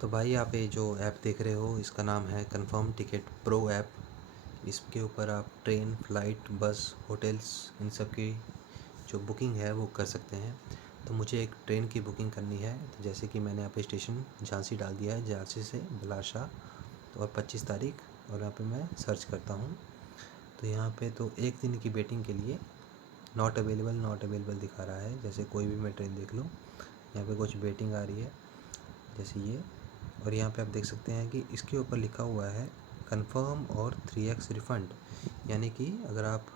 तो भाई आप ये जो ऐप देख रहे हो इसका नाम है कन्फर्म टिकट प्रो ऐप। इसके ऊपर आप ट्रेन, फ्लाइट, बस, होटल्स इन सब की जो बुकिंग है वो कर सकते हैं। तो मुझे एक ट्रेन की बुकिंग करनी है, तो जैसे कि मैंने यहाँ पे स्टेशन झांसी डाल दिया है, झांसी से बिलासपुर, तो और 25 तारीख, और यहाँ पे मैं सर्च करता हूँ। तो यहाँ पे तो एक दिन की वेटिंग के लिए नॉट अवेलेबल दिखा रहा है। जैसे कोई भी मैं ट्रेन देख लूँ, यहाँ पे कुछ वेटिंग आ रही है जैसे ये, और यहाँ पे आप देख सकते हैं कि इसके ऊपर लिखा हुआ है कंफर्म और 3x रिफ़ंड। यानी कि अगर आप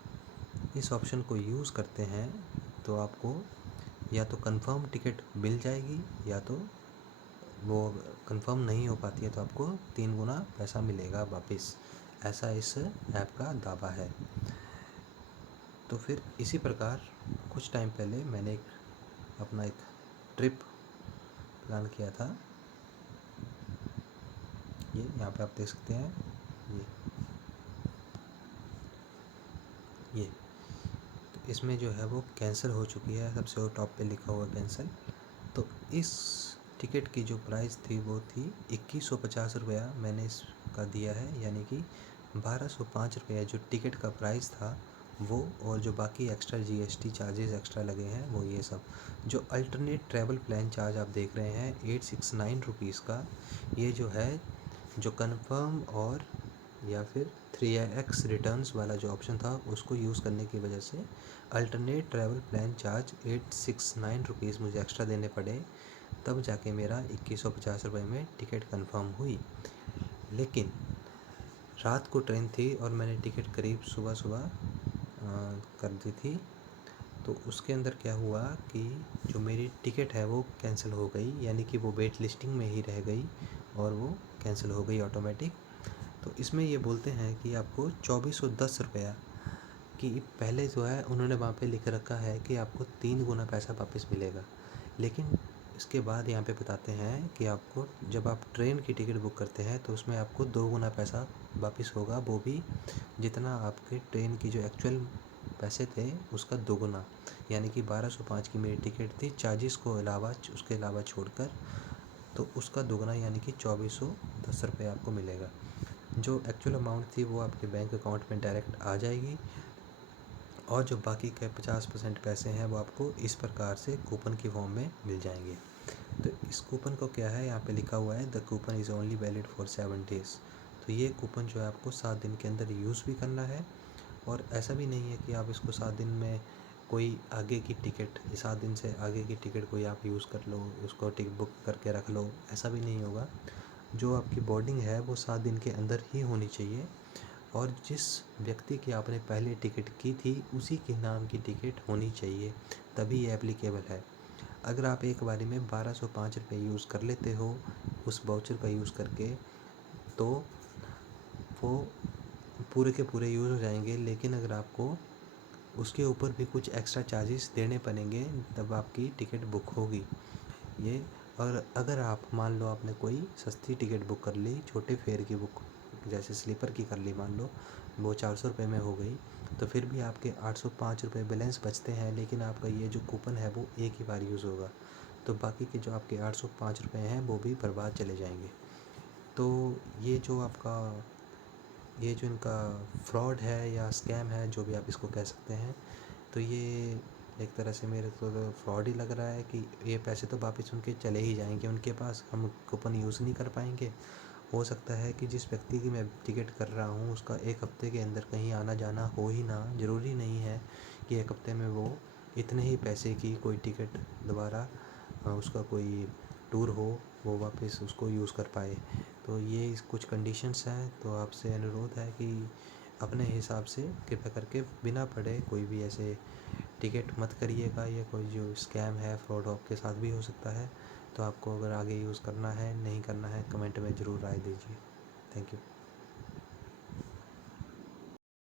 इस ऑप्शन को यूज़ करते हैं तो आपको या तो कंफर्म टिकट मिल जाएगी, या तो वो कंफर्म नहीं हो पाती है तो आपको 3 गुना पैसा मिलेगा वापस। ऐसा इस ऐप का दावा है। तो फिर इसी प्रकार कुछ टाइम पहले मैंने अपना एक ट्रिप प्लान किया था। ये यहाँ पे आप देख सकते हैं, ये तो इसमें जो है वो कैंसिल हो चुकी है, सबसे वो टॉप पे लिखा हुआ कैंसिल। तो इस टिकट की जो प्राइस थी वो थी 2150 रुपया मैंने इसका दिया है, यानी कि 1205 रुपया जो टिकट का प्राइस था वो, और जो बाकी एक्स्ट्रा जीएसटी चार्जेस एक्स्ट्रा लगे हैं वो ये सब। जो अल्टरनेट ट्रैवल प्लान चार्ज आप देख रहे हैं 869 रुपीज़ का, ये जो है जो कंफर्म और या फिर 3x रिटर्न्स वाला जो ऑप्शन था उसको यूज़ करने की वजह से alternate travel plan charge 869 rupees मुझे एक्स्ट्रा देने पड़े, तब जाके मेरा 2150 रुपये में टिकट कंफर्म हुई। लेकिन रात को ट्रेन थी और मैंने टिकट करीब सुबह सुबह कर दी थी। तो उसके अंदर क्या हुआ कि जो मेरी टिकट है वो कैंसिल हो गई, यानी कि वो वेट लिस्टिंग में ही रह गई और वो कैंसिल हो गई ऑटोमेटिक। तो इसमें ये बोलते हैं कि आपको 2410 रुपया कि पहले जो है उन्होंने वहाँ पे लिख रखा है कि आपको 3 गुना पैसा वापस मिलेगा, लेकिन इसके बाद यहाँ पे बताते हैं कि आपको जब आप ट्रेन की टिकट बुक करते हैं तो उसमें आपको 2 गुना पैसा वापस होगा, वो भी जितना आपके ट्रेन की जो एक्चुअल पैसे थे उसका 2 गुना। यानी कि 1205 की मेरी टिकट थी, चार्जेस को अलावा उसके अलावा छोड़कर, तो उसका दोगुना यानी कि 2410 रुपये आपको मिलेगा। जो एक्चुअल अमाउंट थी वो आपके बैंक अकाउंट में डायरेक्ट आ जाएगी, और जो बाकी के 50% पैसे हैं वो आपको इस प्रकार से कूपन की फॉर्म में मिल जाएंगे। तो इस कूपन को क्या है, यहाँ पे लिखा हुआ है the coupon is only valid for 7 days. तो ये कूपन जो है आपको 7 दिन के अंदर यूज़ भी करना है, और ऐसा भी नहीं है कि आप इसको 7 दिन में कोई आगे की टिकट, 7 दिन से आगे की टिकट कोई आप यूज़ कर लो, उसको टिकट बुक करके रख लो, ऐसा भी नहीं होगा। जो आपकी बोर्डिंग है वो 7 दिन के अंदर ही होनी चाहिए, और जिस व्यक्ति की आपने पहले टिकट की थी उसी के नाम की टिकट होनी चाहिए, तभी ये एप्लीकेबल है। अगर आप एक बारी में 1205 रुपये यूज़ कर लेते हो उस वाउचर का यूज़ करके, तो वो पूरे के पूरे यूज़ हो जाएंगे, लेकिन अगर आपको उसके ऊपर भी कुछ एक्स्ट्रा चार्जेस देने पड़ेंगे तब आपकी टिकट बुक होगी ये। और अगर आप मान लो आपने कोई सस्ती टिकट बुक कर ली, छोटे फेयर की बुक, जैसे स्लीपर की कर ली, मान लो वो 400 रुपये में हो गई, तो फिर भी आपके 805 रुपये बैलेंस बचते हैं, लेकिन आपका ये जो कूपन है वो एक ही बार यूज़ होगा, तो बाकी के जो आपके 805 रुपये हैं वो भी बर्बाद चले जाएंगे। तो ये जो इनका फ्रॉड है या स्कैम है, जो भी आप इसको कह सकते हैं, तो ये एक तरह से मेरे को तो फ्रॉड ही लग रहा है कि ये पैसे तो वापस उनके चले ही जाएंगे उनके पास, हम कूपन यूज़ नहीं कर पाएंगे। हो सकता है कि जिस व्यक्ति की मैं टिकट कर रहा हूँ उसका 1 हफ्ते के अंदर कहीं आना जाना हो ही ना, ज़रूरी नहीं है कि 1 हफ्ते में वो इतने ही पैसे की कोई टिकट दोबारा उसका कोई टूर हो वो वापस उसको यूज़ कर पाए। तो ये कुछ कंडीशंस हैं, तो आपसे अनुरोध है कि अपने हिसाब से कृपया करके बिना पढ़े कोई भी ऐसे टिकट मत करिएगा, या कोई जो स्कैम है, फ्रॉड आपके साथ भी हो सकता है। तो आपको अगर आगे यूज़ करना है नहीं करना है, कमेंट में ज़रूर राय दीजिए। Thank you.